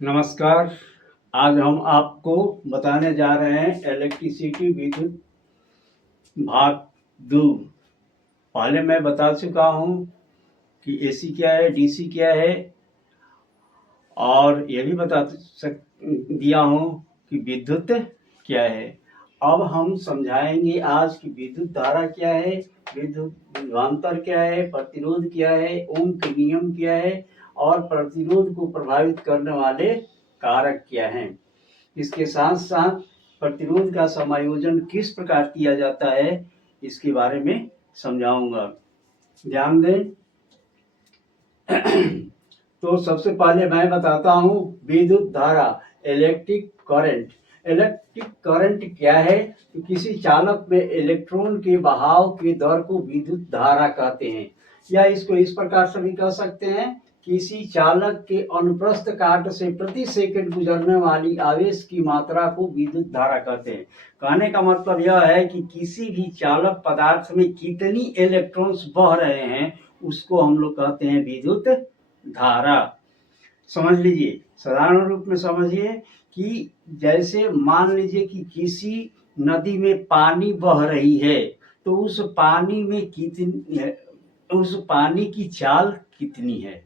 नमस्कार। आज हम आपको बताने जा रहे हैं इलेक्ट्रिसिटी विद्युत भाग 2। पहले मैं बता चुका हूँ कि एसी क्या है, डीसी क्या है, और ये भी दिया हूँ कि विद्युत क्या है। अब हम समझाएंगे आज कि विद्युत धारा क्या है, विद्युत विभवांतर क्या है, प्रतिरोध क्या है, ओम के नियम क्या है, और प्रतिरोध को प्रभावित करने वाले कारक क्या हैं। इसके साथ साथ प्रतिरोध का समायोजन किस प्रकार किया जाता है, इसके बारे में समझाऊंगा। ध्यान दें। तो सबसे पहले मैं बताता हूँ विद्युत धारा, इलेक्ट्रिक करंट। इलेक्ट्रिक करंट क्या है? तो किसी चालक में इलेक्ट्रॉन के बहाव के दर को विद्युत धारा कहते हैं, या इसको इस प्रकार से भी कह सकते हैं, किसी चालक के अनुप्रस्थ काट से प्रति सेकंड गुजरने वाली आवेश की मात्रा को विद्युत धारा कहते हैं। कहने का मतलब यह है कि किसी भी चालक पदार्थ में कितनी इलेक्ट्रॉन्स बह रहे हैं उसको हम लोग कहते हैं विद्युत धारा। समझ लीजिए, साधारण रूप में समझिए कि जैसे मान लीजिए कि किसी नदी में पानी बह रही है, तो उस पानी में कितनी, उस पानी की चाल कितनी है।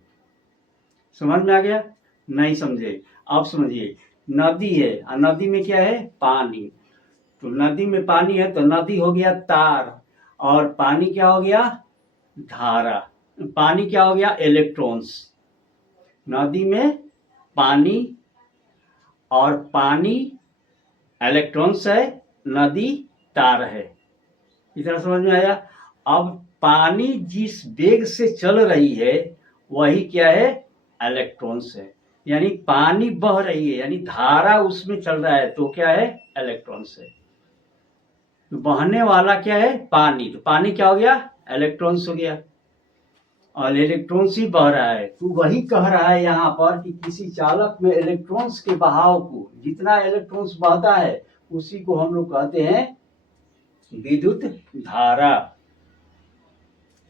समझ में आ गया? नहीं समझे? आप समझिए, नदी है और नदी में क्या है? पानी। तो नदी में पानी है तो नदी हो गया तार, और पानी क्या हो गया? धारा। पानी क्या हो गया? इलेक्ट्रॉन्स। नदी में पानी, और पानी इलेक्ट्रॉन्स है, नदी तार है। इतना समझ में आया? अब पानी जिस वेग से चल रही है वही क्या है? इलेक्ट्रॉन्स है। यानी पानी बह रही है, यानी धारा उसमें चल रहा है, तो क्या है? इलेक्ट्रॉन्स है। तो बहने वाला क्या है? पानी। तो पानी क्या हो गया? इलेक्ट्रॉन्स हो गया, और इलेक्ट्रॉन्स ही बह रहा है। तो वही कह रहा है यहाँ पर कि किसी चालक में इलेक्ट्रॉन्स के बहाव को, जितना इलेक्ट्रॉन्स बहता है उसी को हम लोग कहते हैं विद्युत धारा।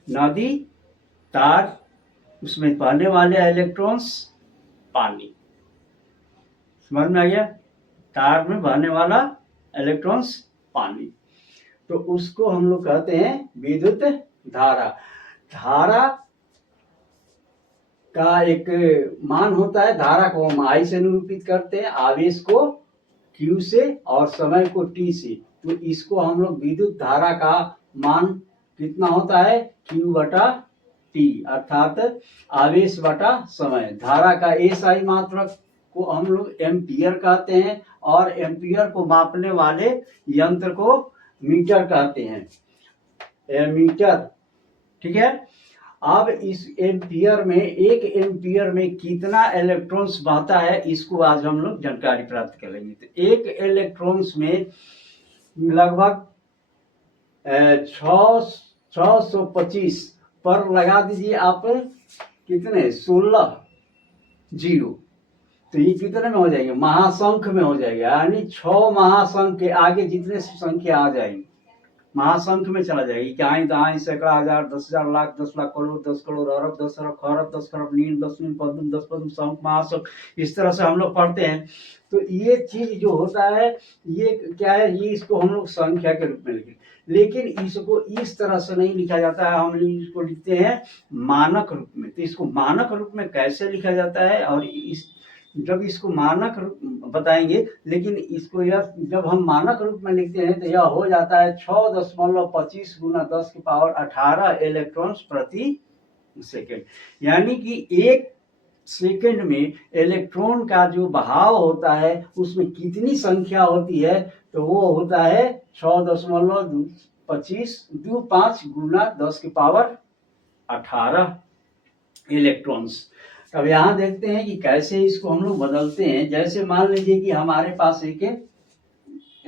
नदी, तार, उसमें बहने वाले इलेक्ट्रॉन्स, पानी। समझ में आ गया? तार में बहने वाला इलेक्ट्रॉन्स, पानी, तो उसको हम लोग कहते हैं विद्युत धारा। धारा का एक मान होता है, धारा को हम आई से निरूपित करते हैं, आवेश को Q से और समय को T से। तो इसको हम लोग विद्युत धारा का मान कितना होता है? Q बटा T, अर्थात आवेश बटा समय। धारा का SI मात्रक को हम लोग एम्पियर कहते हैं, और एम्पियर को मापने वाले यंत्र को मीटर कहते हैं, एमीटर। ठीक है। अब इस एम्पियर में, एक एम्पियर में कितना इलेक्ट्रॉन्स बहता है, इसको आज हम लोग जानकारी प्राप्त करेंगे। तो एक इलेक्ट्रॉन्स में लगभग 625 पर लगा दीजिए आप कितने? 16 जीरो। तो ये कितने में हो जाएंगे? महासंख में हो जाएगा। यानी 6 महासंख के आगे जितने संख्या आ जाएंगी महासंख में चला जाएगी। कहीं दहाई, सैकड़ा, हजार, 10,000, लाख, 10 लाख, करोड़, 10 करोड़, अरब, 10 अरब, खरब, 10 खरब, नील, 10 नील, पद्म, 10 पद्म, संख, महासंख, इस तरह से हम लोग पढ़ते हैं। तो ये चीज जो होता है, ये क्या है? ये इसको हम लोग संख्या के रूप में लिखें, लेकिन इसको इस तरह से नहीं लिखा जाता है। हम इसको लिखते हैं मानक रूप में। तो इसको मानक रूप में कैसे लिखा जाता है, और इस जब इसको मानक रूप बताएंगे, लेकिन इसको यह जब हम मानक रूप में लिखते हैं तो यह हो जाता है 6.25 गुना 10 की पावर 18 इलेक्ट्रॉन्स प्रति सेकेंड। यानी कि एक सेकेंड में इलेक्ट्रॉन का जो बहाव होता है उसमें कितनी संख्या होती है, तो वो होता है 6.25 गुना 10 की पावर 18 इलेक्ट्रॉन्स। अब यहाँ देखते हैं कि कैसे इसको हम लोग बदलते हैं। जैसे मान लीजिए कि हमारे पास एक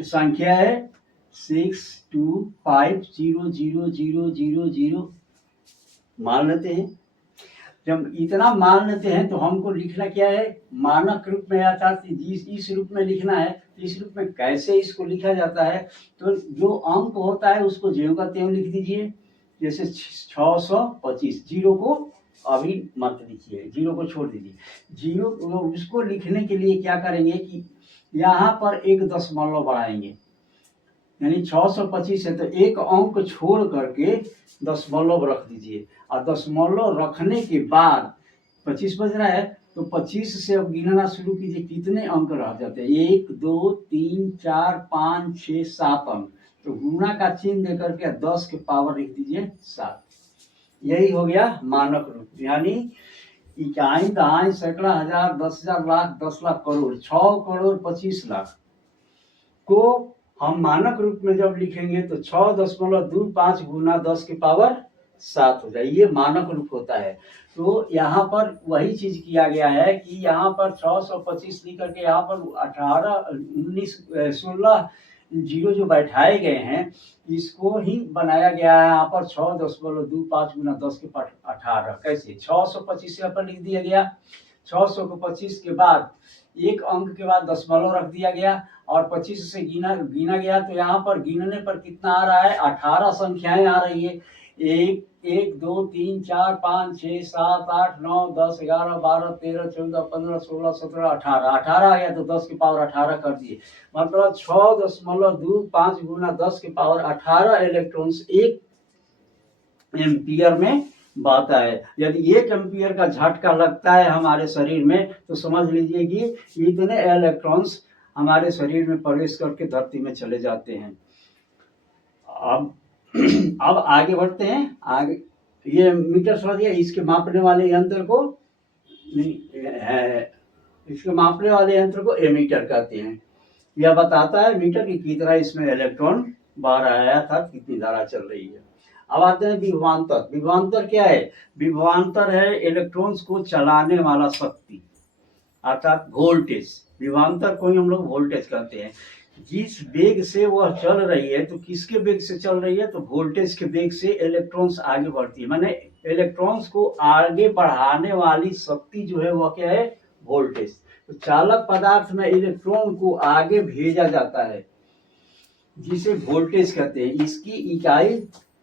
संख्या है 6250000 मान लेते हैं। जब इतना मान लेते हैं तो हमको लिखना क्या है? मानक रूप में, अर्थात इस रूप में लिखना है। इस रूप में कैसे इसको लिखा जाता है? तो जो अंक होता है उसको ज्यों का त्यों लिख दीजिए। जैसे 625, जीरो को अभी मत लिखिए, जीरो को छोड़ दीजिए। जीरो उसको लिखने के लिए क्या करेंगे कि यहाँ पर एक दशमलव बढ़ाएंगे, यानी 625 है तो एक अंक छोड़ करके दशमलव रख दीजिए, और दशमलव रखने के बाद 25 बज रहा है तो 25 से अब गिनना शुरू कीजिए, कितने अंक रह जाते हैं, 1 2 3 4 5 6 7 अंक, तो गुणा का चिन्ह देकर के 10 के पावर लिख दीजिए 7। यही हो गया मानक रूप, यानी इकाई दहाई सैकड़ा हजार 10,000 लाख 10 लाख करोड़ 6 करोड़ 25 लाख को हम मानक रूप में जब लिखेंगे तो 6.25 गुना 10 की पावर 7 हो जाए, ये मानक रूप होता है। तो यहाँ पर वही चीज किया गया है कि यहाँ पर 625 लिख करके यहाँ पर 18 19 16 जीरो जो बैठाए गए हैं इसको ही बनाया गया है यहाँ पर 6.25 गुना 10 के पावर 18। कैसे 625 यहाँ पर लिख दिया गया, 625 के बाद एक अंक के बाद दशमलव रख दिया गया और 25 से गिना गया, तो यहाँ पर गिनने पर कितना आ रहा है, 18 संख्याएं आ रही है। 1 1 2 3 4 5 6 7 8 9 10 11 12 13 14 15 16 17 18 18 आ गया तो 10 की पावर 18 कर दिए, मतलब 6.25 गुना 10 की पावर 18 इलेक्ट्रॉन्स एक एम्पियर में बहता है। यदि 1 एम्पियर का झटका लगता है हमारे शरीर में तो समझ लीजिए कि इतने इलेक्ट्रॉन्स हमारे शरीर में प्रवेश करके धरती में चले जाते हैं। अब आगे बढ़ते हैं। आगे ये मीटर समझ गया, इसके मापने वाले यंत्र को इसके मापने वाले यंत्र को एमीटर कहते हैं। यह बताता है मीटर की कितना इसमें इलेक्ट्रॉन बाहर आया था, कितनी धारा चल रही है। अब आते हैं विभवांतर। विभवांतर क्या है, विभवांतर है इलेक्ट्रॉन्स को चलाने वाला शक्ति अर्थात वोल्टेज। विभवांतर को ही हम लोग वोल्टेज कहते हैं। जिस वेग से वह चल रही है, तो किसके वेग से चल रही है, तो वोल्टेज के वेग से इलेक्ट्रॉन्स आगे बढ़ती है, माने इलेक्ट्रॉन्स को आगे बढ़ाने वाली शक्ति जो है वह क्या है, वोल्टेज। तो चालक पदार्थ में इलेक्ट्रॉन को आगे भेजा जाता है जिसे वोल्टेज कहते हैं। इसकी इकाई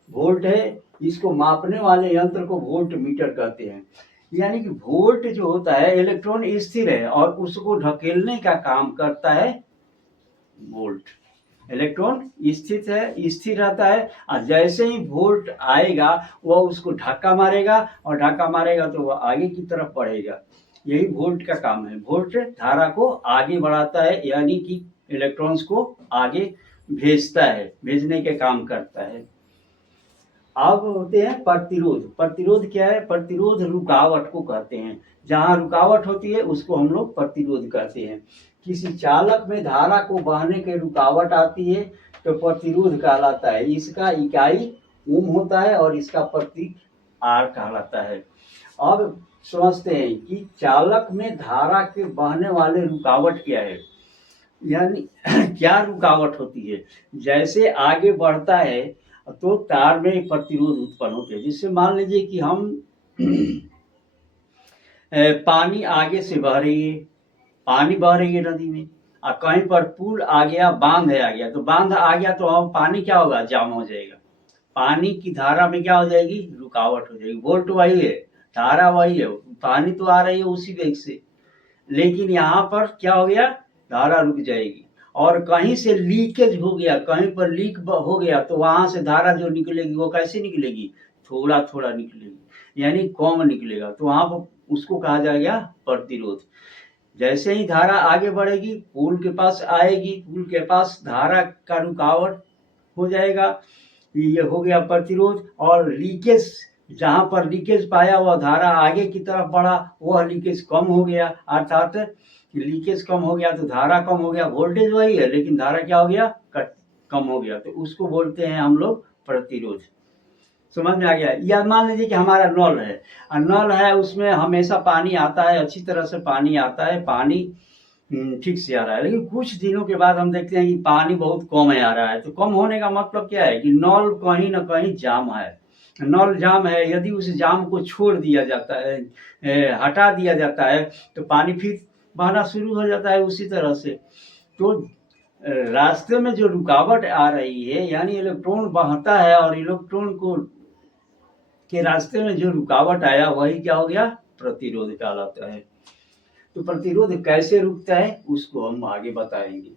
वोल्ट है, इसको मापने वाले यंत्र को वोल्ट मीटर कहते हैं। यानी कि वोल्ट जो होता है, इलेक्ट्रॉन स्थिर है और उसको ढकेलने का काम करता है वोल्ट। इलेक्ट्रॉन स्थित है, स्थिर रहता है, और जैसे ही वोल्ट आएगा वह उसको धक्का मारेगा, और धक्का मारेगा तो वह आगे की तरफ बढ़ेगा। यही वोल्ट का काम है। वोल्ट धारा को आगे बढ़ाता है, यानी कि इलेक्ट्रॉन्स को आगे भेजता है, भेजने के काम करता है। अब होते हैं प्रतिरोध। प्रतिरोध क्या है, प्रतिरोध रुकावट को कहते हैं। जहां रुकावट होती है उसको हम लोग प्रतिरोध कहते हैं। किसी चालक में धारा को बहने के रुकावट आती है तो प्रतिरोध कहलाता है। इसका इकाई ओम होता है और इसका प्रतीक आर कहलाता है। अब समझते हैं कि चालक में धारा के बहने वाले रुकावट क्या है, यानी क्या रुकावट होती है। जैसे आगे बढ़ता है तो तार में प्रतिरोध उत्पन्न होते हैं। जिससे मान लीजिए कि हम पानी आगे से बह रही है, पानी बह रही है नदी में, और कहीं पर पुल आ गया, बांध आ गया, तो बांध आ गया तो हम पानी क्या होगा, जाम हो जाएगा। पानी की धारा में क्या हो जाएगी, रुकावट हो जाएगी। वोल्ट वही है, धारा वही है, पानी तो आ रही है उसी वेग से, लेकिन यहाँ पर क्या हो गया, धारा रुक जाएगी। और कहीं से लीकेज हो गया, कहीं पर लीक हो गया, तो वहां से धारा जो निकलेगी वो कैसे निकलेगी, थोड़ा थोड़ा निकलेगी, यानी कम निकलेगा। तो वहां पर उसको कहा जाएगा प्रतिरोध। जैसे ही धारा आगे बढ़ेगी, पुल के पास आएगी, पुल के पास धारा का रुकावट हो जाएगा, ये हो गया प्रतिरोध। और लीकेज, जहां पर लीकेज पाया वह धारा आगे की तरफ बढ़ा, वह लीकेज कम हो गया, अर्थात लीकेज कम हो गया तो धारा कम हो गया। वोल्टेज वही है लेकिन धारा क्या हो गया, कम हो गया, तो उसको बोलते हैं हम लोग प्रतिरोध। समझ में आ गया। या मान लीजिए कि हमारा नल है, नल है, उसमें हमेशा पानी आता है, अच्छी तरह से पानी आता है, पानी ठीक से आ रहा है, लेकिन कुछ दिनों के बाद हम देखते हैं कि पानी बहुत कम आ रहा है। तो कम होने का मतलब क्या है कि नल कहीं ना कहीं जाम है। नल जाम है, यदि उस जाम को छोड़ दिया जाता है, हटा दिया जाता है, तो पानी फिर बहना शुरू हो जाता है उसी तरह से। तो रास्ते में जो रुकावट आ रही है, यानी इलेक्ट्रॉन बहता है और इलेक्ट्रॉन को के रास्ते में जो रुकावट आया वही क्या हो गया, प्रतिरोध कहलाता है। तो प्रतिरोध कैसे रुकता है उसको हम आगे बताएंगे।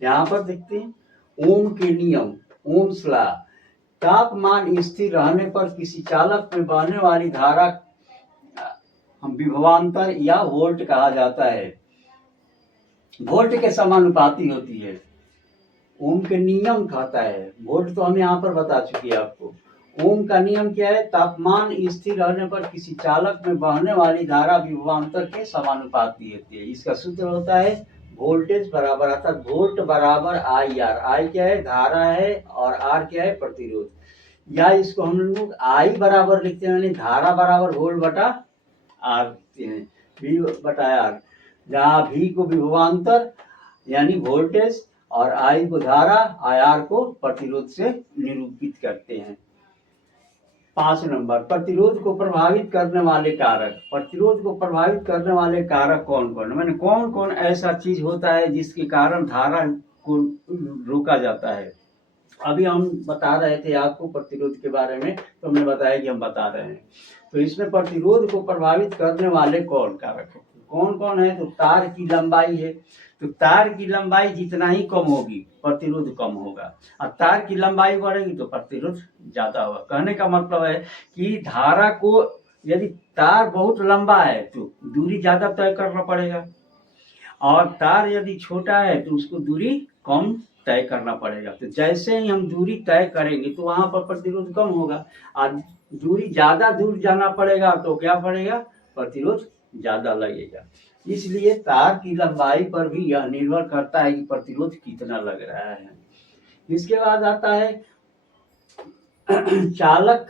यहाँ पर देखते हैं ओम के नियम, ओम्स लॉ। तापमान स्थिर रहने पर किसी चालक में बहने वाली धारा हम विभवांतर या वोल्ट कहा जाता है, वोल्ट के समानुपाती होती है। ओम के नियम कहता है, वोल्ट तो हम यहाँ पर बता चुके हैं आपको। ओम का नियम क्या है, तापमान स्थिर रहने पर किसी चालक में बहने वाली धारा विभवांतर के समानुपाती होती है। इसका सूत्र होता है वोल्टेज बराबर, अर्थात वोल्ट बराबर आई आर। आई क्या है, धारा है, और आर क्या है, प्रतिरोध। या इसको हम लोग आई बराबर लिखते हैं, यानी धारा बराबर वोल्ट बटा आर लिखते हैं, वी बटा आर, जहाँ वी को विभवांतर यानी वोल्टेज और आई को धारा, आर को प्रतिरोध से निरूपित करते हैं। 5 नंबर, प्रतिरोध को प्रभावित करने वाले कारक। प्रतिरोध को प्रभावित करने वाले कारक कौन कौन, मैंने कौन कौन ऐसा चीज होता है जिसके कारण धारा को रोका जाता है। अभी हम बता रहे थे आपको प्रतिरोध के बारे में, तो हमने बताया कि हम बता रहे हैं। तो इसमें प्रतिरोध को प्रभावित करने वाले कौन कारक है, कौन कौन है, तो तार की लंबाई है। तो तार की लंबाई जितना ही कम होगी प्रतिरोध कम होगा, और तार की लंबाई बढ़ेगी तो प्रतिरोध ज्यादा होगा। कहने का मतलब है कि धारा को यदि तार बहुत लंबा है तो दूरी ज्यादा तय करना पड़ेगा, और तार यदि छोटा है तो उसको दूरी कम तय करना पड़ेगा। तो जैसे ही हम दूरी तय करेंगे तो वहां पर प्रतिरोध कम होगा, और दूरी ज्यादा दूर जाना पड़ेगा तो क्या पड़ेगा, प्रतिरोध ज्यादा लगेगा। इसलिए तार की लंबाई पर भी यह निर्भर करता है कि प्रतिरोध कितना लग रहा है। इसके बाद आता है चालक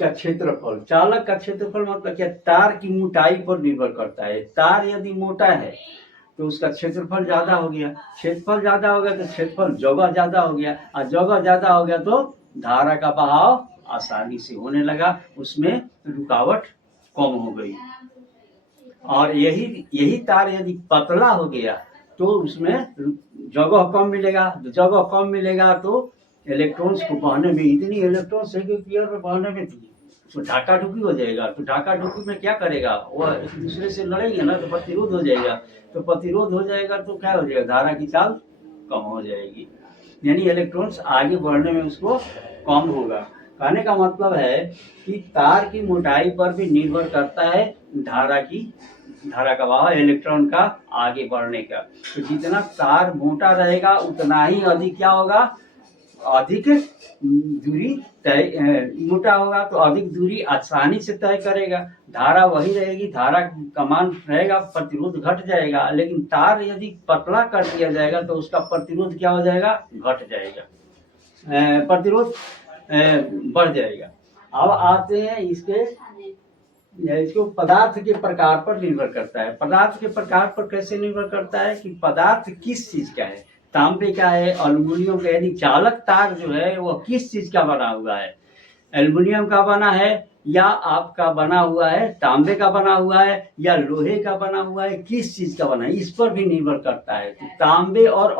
का क्षेत्रफल। चालक का क्षेत्रफल मतलब क्या, तार की मोटाई पर निर्भर करता है। तार यदि मोटा है तो उसका क्षेत्रफल ज्यादा हो गया, क्षेत्रफल ज्यादा हो गया तो क्षेत्रफल जगह ज्यादा हो गया, और जगह ज्यादा हो गया तो धारा का बहाव आसानी से होने लगा, उसमें रुकावट कम हो गई। और यही तार यदि पतला हो गया तो उसमें जगह कम मिलेगा, जगह कम मिलेगा तो इलेक्ट्रॉन्स को बहने में, इतनी इलेक्ट्रॉन्स है कि पेयर में बहने में तो ढाका ढुकी हो जाएगा। तो ढाका ढुकी में क्या करेगा, वह एक दूसरे से लड़ेंगे ना, तो प्रतिरोध हो जाएगा। तो प्रतिरोध हो जाएगा तो क्या हो जाएगा, धारा की चाल कम हो जाएगी, यानी इलेक्ट्रॉन्स आगे बढ़ने में उसको कम होगा। कहने का मतलब है कि तार की मोटाई पर भी निर्भर करता है धारा का बहाव, इलेक्ट्रॉन का आगे बढ़ने का। तो जितना तार मोटा रहेगा उतना ही अधिक क्या होगा, अधिक दूरी तय, मोटा होगा तो अधिक दूरी आसानी से तय करेगा। धारा वही रहेगी, धारा का मान रहेगा, प्रतिरोध घट जाएगा। लेकिन तार यदि पतला कर दिया जाएगा तो उसका प्रतिरोध क्या हो जाएगा, घट जाएगा, प्रतिरोध बढ़ जाएगा। अब आते हैं इसको पदार्थ के प्रकार पर निर्भर करता है। पदार्थ के प्रकार पर कैसे निर्भर करता है कि पदार्थ किस चीज का है, तांबे का है, एल्युमिनियम का, यानी चालक तार जो है वह किस चीज का बना हुआ है, एल्युमिनियम का बना है या आपका बना हुआ है तांबे का बना हुआ है या लोहे का बना हुआ है, किस चीज का बना है इस पर भी निर्भर करता है। तो तांबे और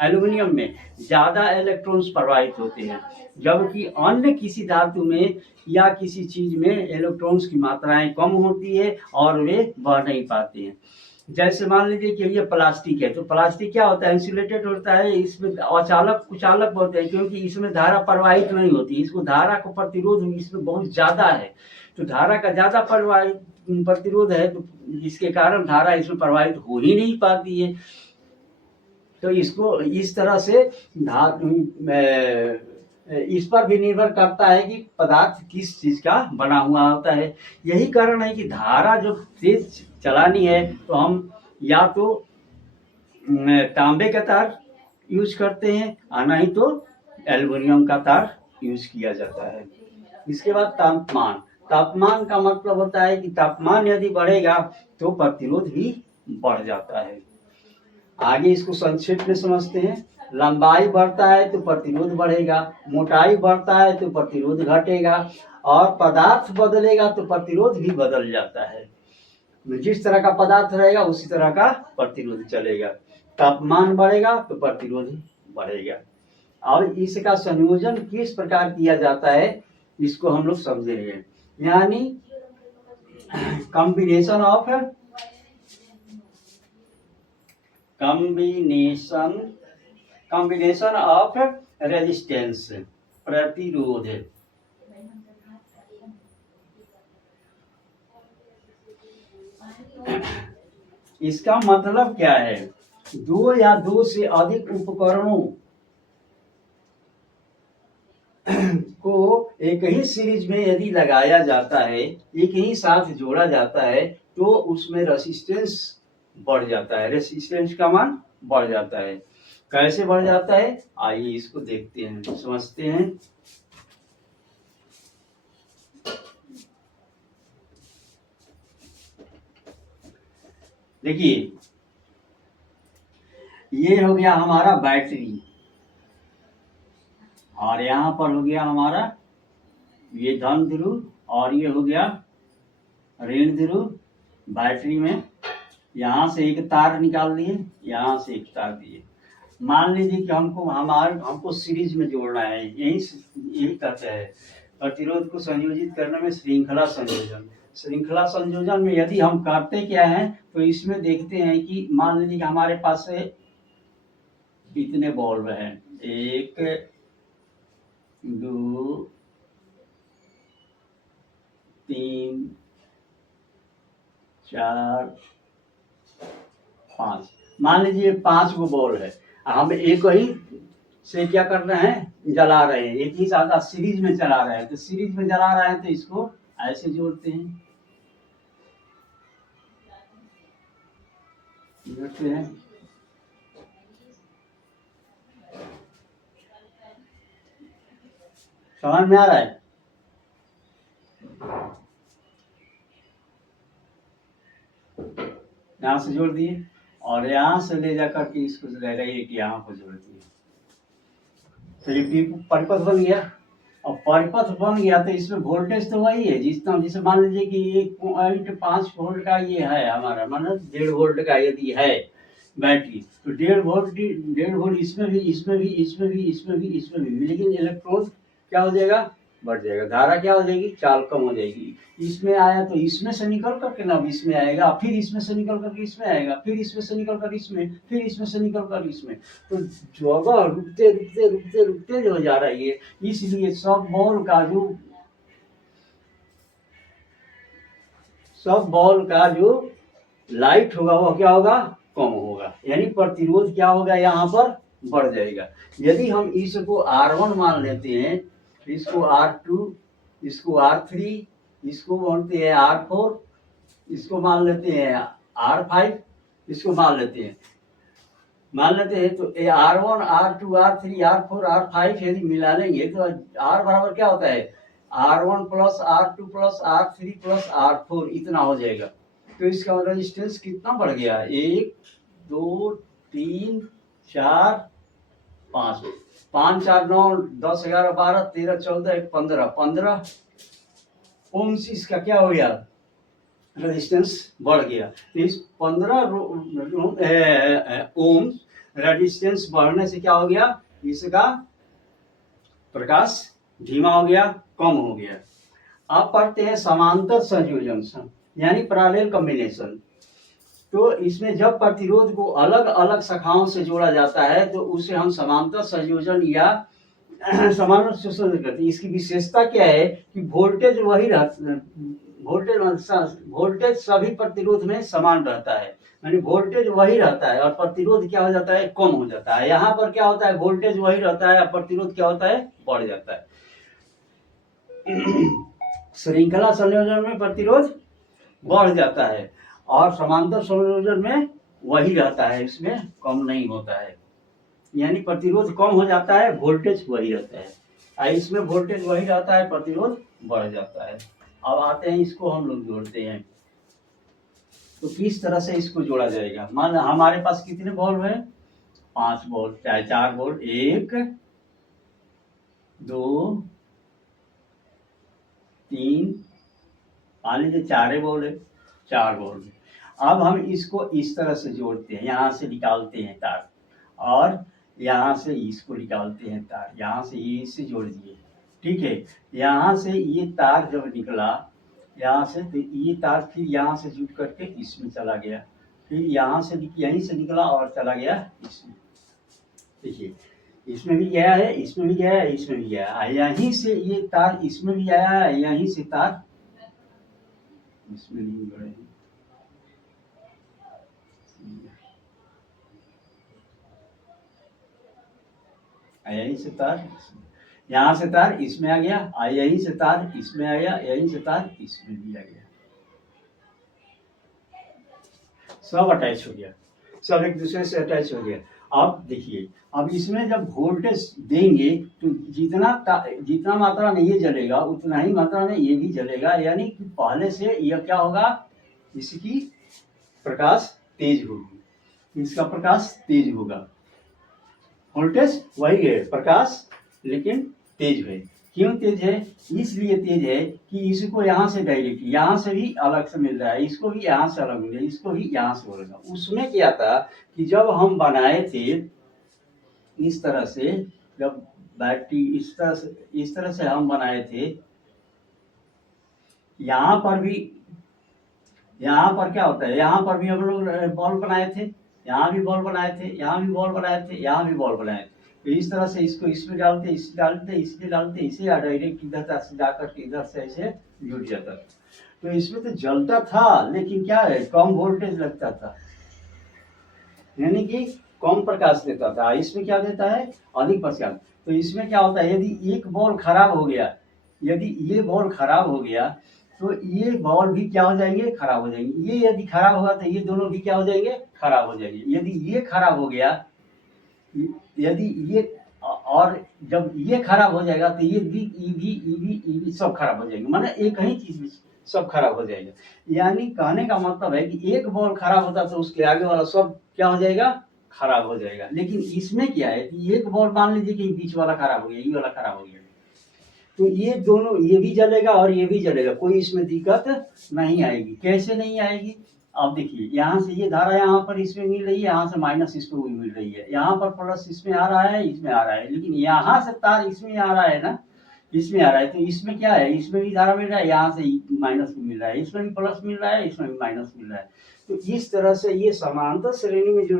एल्युमिनियम में ज्यादा इलेक्ट्रॉन्स प्रवाहित होते हैं, जबकि अन्य किसी धातु में या किसी चीज में इलेक्ट्रॉन्स की मात्राएं कम होती है और वे बह नहीं पाते हैं। जैसे मान लीजिए कि ये प्लास्टिक है, तो प्लास्टिक क्या होता है, इंसुलेटेड होता है, इसमें अचालक कुचालक होते हैं क्योंकि इसमें धारा प्रवाहित नहीं होती, इसको धारा को प्रतिरोध इसमें बहुत ज्यादा है। तो धारा का ज्यादा प्रतिरोध है तो जिसके कारण धारा इसमें प्रवाहित हो ही नहीं पाती है। तो इसको इस तरह से इस पर भी निर्भर करता है कि पदार्थ किस चीज का बना हुआ होता है। यही कारण है कि धारा जो तेज चलानी है तो हम या तो तांबे का तार यूज करते हैं और नहीं तो एल्युमिनियम का तार यूज किया जाता है। इसके बाद तापमान का मतलब होता है कि तापमान यदि बढ़ेगा तो प्रतिरोध भी बढ़ जाता है। आगे इसको संक्षेप में समझते हैं। लंबाई बढ़ता है तो प्रतिरोध बढ़ेगा, मोटाई बढ़ता है तो प्रतिरोध घटेगा, और पदार्थ बदलेगा तो प्रतिरोध भी बदल जाता है। जिस तरह का पदार्थ रहेगा उसी तरह का प्रतिरोध चलेगा। तापमान बढ़ेगा तो प्रतिरोध बढ़ेगा। और इसका संयोजन किस प्रकार किया जाता है, इसको हम लोग समझेंगे। यानी कॉम्बिनेशन ऑफ रेजिस्टेंस, प्रतिरोध। इसका मतलब क्या है? दो या दो से अधिक उपकरणों को एक ही सीरीज में यदि लगाया जाता है, एक ही साथ जोड़ा जाता है, तो उसमें रेसिस्टेंस बढ़ जाता है, रेसिस्टेंस का मान बढ़ जाता है। कैसे बढ़ जाता है, आइए इसको देखते हैं, समझते हैं। देखिए, ये हो गया हमारा बैटरी, और यहाँ पर हो गया हमारा ये धन ध्रुव, और ये हो गया ऋण ध्रुव। बैटरी में यहाँ से एक तार निकाल दिए, यहाँ से एक तार दिए। मान लीजिए कि हमको सीरीज में जोड़ना है, यही कहते हैं प्रतिरोध को संयोजित करने में श्रृंखला संयोजन। श्रृंखला संयोजन में यदि हम करते क्या है, तो इसमें देखते हैं कि मान लीजिए कि हमारे पास से इतने बल्ब हैं, 1 2 3 4 5, मान लीजिए 5 गो बॉल है, हम एक ही से क्या कर रहे हैं, जला रहे हैं, एक ही साथ सीरीज में चला रहे हैं। तो सीरीज में जला रहे हैं तो इसको ऐसे जोड़ते हैं, समझ में आ रहा है? यहाँ से जोड़ दिए, और यहाँ से ले जाकर के इसको ले रही कि यहाँ को जोड़ दिए, तो ये परिपथ बन गया। और परिपथ बन गया तो इसमें वोल्टेज तो वही है, जितना, जैसे मान लीजिए कि 1.5 वोल्ट का ये है हमारा, माना 1.5 वोल्ट का यदि है बैटरी, तो 1.5 वोल्ट इसमें भी, इसमें भी, इसमें भी, इसमें भी, इसमें भी, लेकिन इलेक्ट्रोन क्या हो जाएगा, बढ़ जाएगा। धारा क्या हो जाएगी, चाल कम हो जाएगी। इसमें आया तो इसमें से निकल करके ना इसमें आएगा, फिर इसमें से निकल करके इसमें आएगा, फिर इसमें से निकल कर इसमें, फिर इसमें से निकल कर इसमें, तो जगह रुकते रुकते रुकते रुकते जो जा रही है। इसलिए सब बॉल का जो लाइट होगा वो क्या होगा, कम होगा, यानी प्रतिरोध क्या होगा, यहाँ पर बढ़ जाएगा। यदि हम इसको R1 मान लेते हैं, इसको R2, इसको R3, इसको बोलते हैं R4, इसको मान लेते हैं R5, इसको मान लेते हैं, तो R1 R2 R3 R4 R5 यदि मिला लेंगे तो R बराबर क्या होता है, R1 plus R2 plus R3 plus R4, इतना हो जाएगा। तो इसका रेजिस्टेंस कितना बढ़ गया, 1 2 3 4 5, 5 4 9 10 11 12 13 14 15 ओम्स इसका क्या हो गया, रेजिस्टेंस बढ़ गया। तो इस 15 ओम्स रेजिस्टेंस बढ़ने से क्या हो गया, इसका प्रकाश धीमा हो गया, कम हो गया। अब पढ़ते हैं समांतर संयोजन, यानी पैरेलल कॉम्बिनेशन। तो इसमें जब प्रतिरोध को अलग अलग शाखाओं से जोड़ा जाता है तो उसे हम समांतर संयोजन या समांतर संयोजन कहते हैं। इसकी विशेषता क्या है कि वोल्टेज वही रहता, वोल्टेज सभी प्रतिरोध में समान रहता है, यानी वोल्टेज वही रहता है और प्रतिरोध क्या हो जाता है, कम हो जाता है। यहाँ पर क्या होता है, वोल्टेज वही रहता है और प्रतिरोध क्या होता है, बढ़ जाता है। श्रृंखला संयोजन में प्रतिरोध बढ़ जाता है और समांतर संयोजन में वही रहता है, इसमें कम नहीं होता है, यानी प्रतिरोध कम हो जाता है, वोल्टेज वही रहता है। इसमें वोल्टेज वही रहता है, प्रतिरोध बढ़ जाता है। अब आते हैं, इसको हम लोग जोड़ते हैं। तो किस तरह से इसको जोड़ा जाएगा, मान हमारे पास कितने बॉल्ब है, 5 बॉल्ब, चाहे 4 बॉल्ब, 1 2 3, मान लीजिए 4 बॉल्ब है, 4 बॉल्ब। अब हम इसको इस तरह से जोड़ते हैं, यहाँ से निकालते हैं तार, और यहाँ से इसको निकालते हैं तार, यहाँ से ये इससे जोड़ दिए, ठीक है। यहाँ से ये तार जब निकला यहाँ से, तो ये तार फिर यहाँ से जुट करके इसमें चला गया, फिर यहाँ से यहीं से निकला और चला गया इसमें। देखिए इसमें भी गया है, इसमें भी गया है, इसमें भी गया है, यहीं से ये तार इसमें भी आया है, यहीं से तार इसमें नहीं गए हैं, यहीं से तार यहाँ से तार इसमें आ गया, यहीं से तार इसमें आ गया, यहीं से तार इसमें भी आ गया, सब अटैच हो गया, सब एक दूसरे से अटैच हो गया। अब देखिए, अब इसमें जब वोल्टेज देंगे तो जितना मात्रा में ये जलेगा उतना ही मात्रा में ये भी जलेगा, यानी कि पहले से यह क्या होगा, इसकी प्रकाश तेज होगी, इसका प्रकाश तेज होगा, वोल्टेज वही है, प्रकाश लेकिन तेज है। क्यों तेज है? इसलिए तेज है कि इसको यहाँ से डायरेक्ट यहाँ से भी अलग से मिल रहा है, इसको भी यहाँ से अलग मिल रहा है, इसको भी यहाँ से मिलेगा। उसमें क्या था कि जब हम बनाए थे इस तरह से, जब बैटरी इस तरह से हम बनाए थे, यहाँ पर भी, यहाँ पर क्या होता है, यहाँ पर भी हम लोग बॉल बनाए थे, यहाँ भी बॉल बनाए थे, यहाँ भी बॉल बनाए थे, यहाँ भी बॉल बनाए थे। तो इस तरह से इसको इसमें डालते, इसे डालते, इसे डालते, इसे डायरेक्ट इधर से जाकर के इधर से ऐसे जुट जाता था। तो इसमें तो जलता था, लेकिन क्या है, कम वोल्टेज लगता था, यानी कि कम प्रकाश देता था। इसमें क्या देता है, अधिक प्रकाश। तो इसमें क्या होता है, यदि एक बॉल खराब हो गया, यदि ये बॉल खराब हो गया तो ये बॉल भी क्या हो जाएंगे, खराब हो जाएंगे। ये यदि खराब होगा तो ये दोनों भी क्या हो जाएंगे, खराब हो जाएंगे। यदि ये खराब हो गया, यदि ये, और जब ये खराब हो जाएगा तो ये भी सब खराब हो जाएंगे, माने एक ही चीज में सब खराब हो जाएगा। यानी कहने का मतलब है कि एक बॉल खराब होता तो उसके आगे वाला सब क्या हो जाएगा, खराब हो जाएगा। लेकिन इसमें क्या है कि एक बॉल मान लीजिए कि बीच वाला खराब हो गया, ये वाला खराब हो गया, तो ये दोनों, ये भी जलेगा और ये भी जलेगा, कोई इसमें दिक्कत नहीं आएगी। कैसे नहीं आएगी, अब देखिए, यहाँ से ये धारा यहाँ पर इसमें मिल रही है, यहाँ से माइनस इसको भी मिल रही है, यहाँ पर प्लस इसमें आ रहा है, इसमें आ रहा है, लेकिन यहाँ से तार इसमें आ रहा है ना, इसमें आ रहा है, तो इसमें क्या है, इसमें भी धारा मिल रहा है, यहाँ से माइनस भी मिल रहा है, इसमें भी प्लस मिल रहा है, इसमें भी माइनस मिल रहा है। तो इस तरह से ये समांतर श्रेणी में जो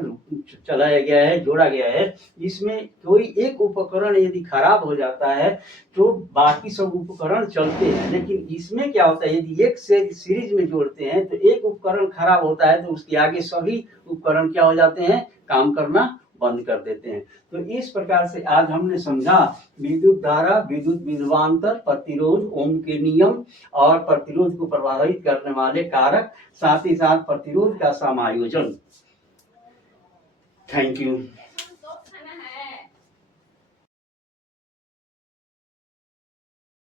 चलाया गया है, जोड़ा गया है, इसमें कोई एक उपकरण यदि खराब हो जाता है तो बाकी सब उपकरण चलते हैं। लेकिन इसमें क्या होता है, यदि एक से सीरीज में जोड़ते हैं तो एक उपकरण खराब होता है तो उसके आगे सभी उपकरण क्या हो जाते हैं, काम करना बंद कर देते हैं। तो इस प्रकार से आज हमने समझा विद्युत धारा, विद्युत विभवांतर, प्रतिरोध, ओम के नियम और प्रतिरोध को प्रभावित करने वाले कारक, साथ ही साथ प्रतिरोध का समायोजन। Thank you.